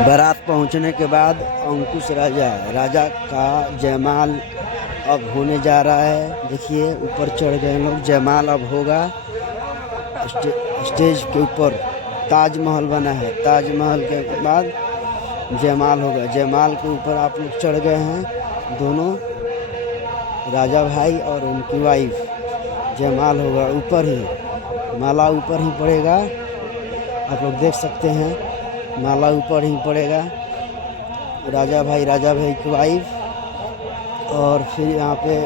बारात पहुंचने के बाद अंकुश राजा का जयमाल अब होने जा रहा है। देखिए ऊपर चढ़ गए लोग, जयमाल अब होगा। स्टेज के ऊपर ताजमहल बना है, ताजमहल के बाद जयमाल होगा। जयमाल के ऊपर आप लोग चढ़ गए हैं, दोनों राजा भाई और उनकी वाइफ। जयमाल होगा ऊपर ही, माला ऊपर ही पड़ेगा। आप लोग देख सकते हैं, माला ऊपर ही पड़ेगा। राजा भाई की वाइफ, और फिर यहाँ पे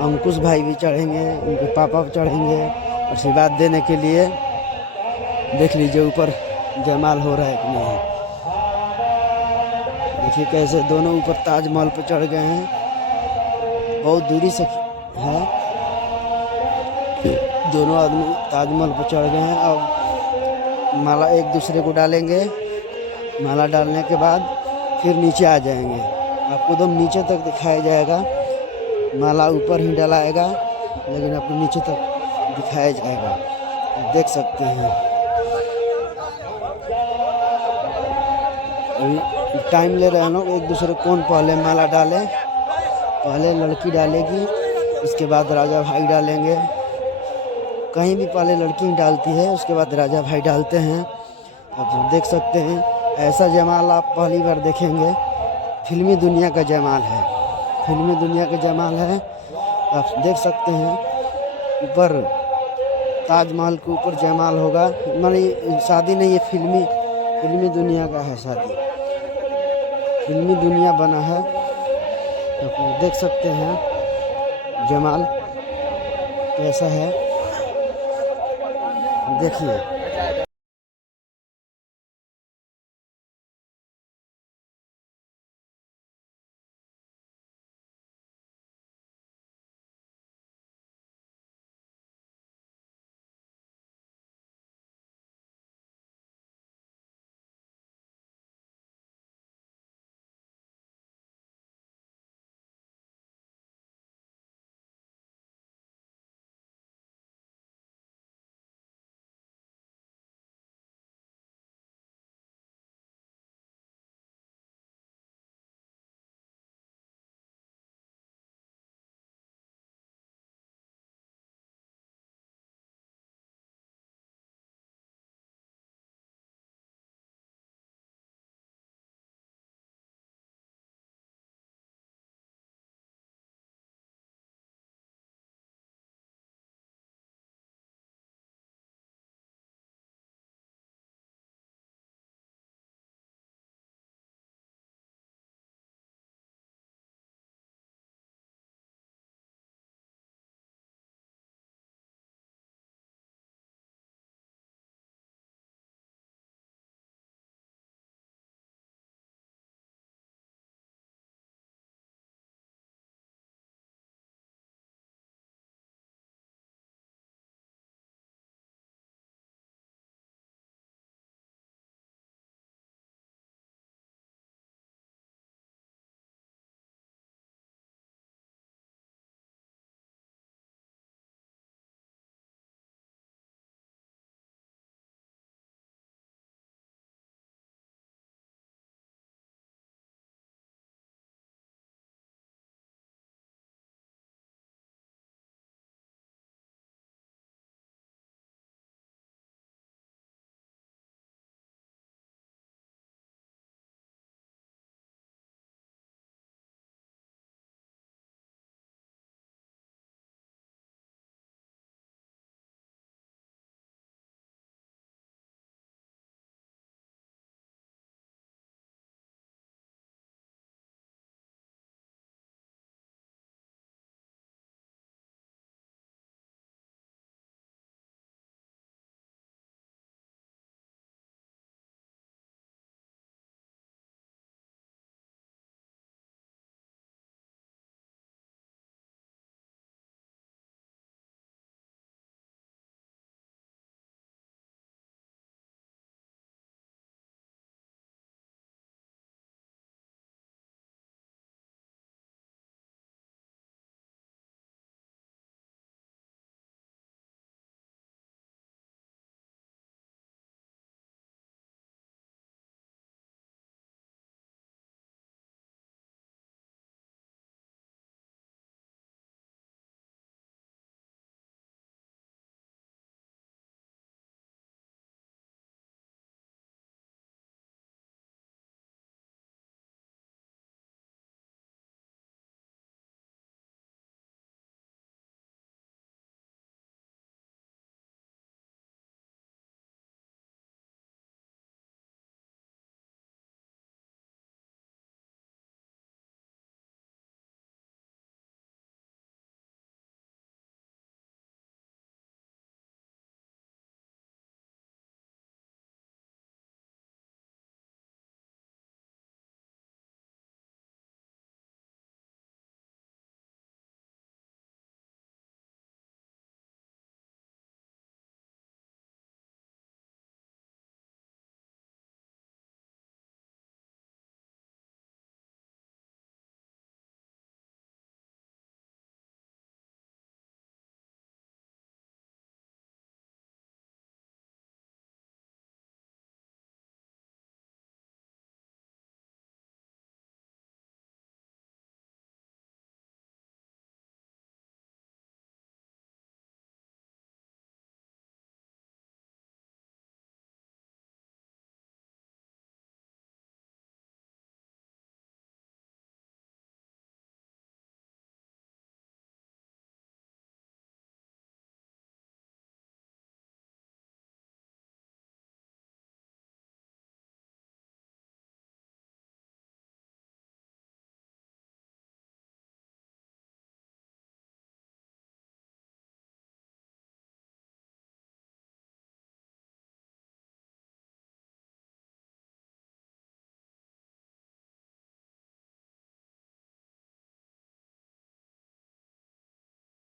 अंकुश भाई भी चढ़ेंगे, उनके पापा भी चढ़ेंगे आशीर्वाद देने के लिए। देख लीजिए ऊपर जयमाल हो रहा है कि नहीं। देखिए कैसे दोनों ऊपर ताजमहल पर चढ़ गए हैं, बहुत दूरी से है। दोनों आदमी ताजमहल पर चढ़ गए हैं। अब माला एक दूसरे को डालेंगे। माला डालने के बाद फिर नीचे आ जाएंगे, आपको एकदम नीचे तक दिखाया जाएगा। माला ऊपर ही डलाएगा लेकिन आपको नीचे तक दिखाया जाएगा, आप देख सकते हैं। अभी टाइम ले रहे हैं लोग, एक दूसरे कौन पहले माला डाले। पहले लड़की डालेगी, उसके बाद राजा भाई डालेंगे। कहीं भी पहले लड़की डालती है, उसके बाद राजा भाई डालते हैं। आप देख सकते हैं, ऐसा जयमाल आप पहली बार देखेंगे। फिल्मी दुनिया का जयमाल है, फिल्मी दुनिया का जयमाल है। आप देख सकते हैं ऊपर ताजमहल के ऊपर जयमाल होगा। माने शादी नहीं है, फिल्मी दुनिया का है शादी, फिल्मी दुनिया बना है। आप देख सकते हैं जयमाल कैसा है, देखिए।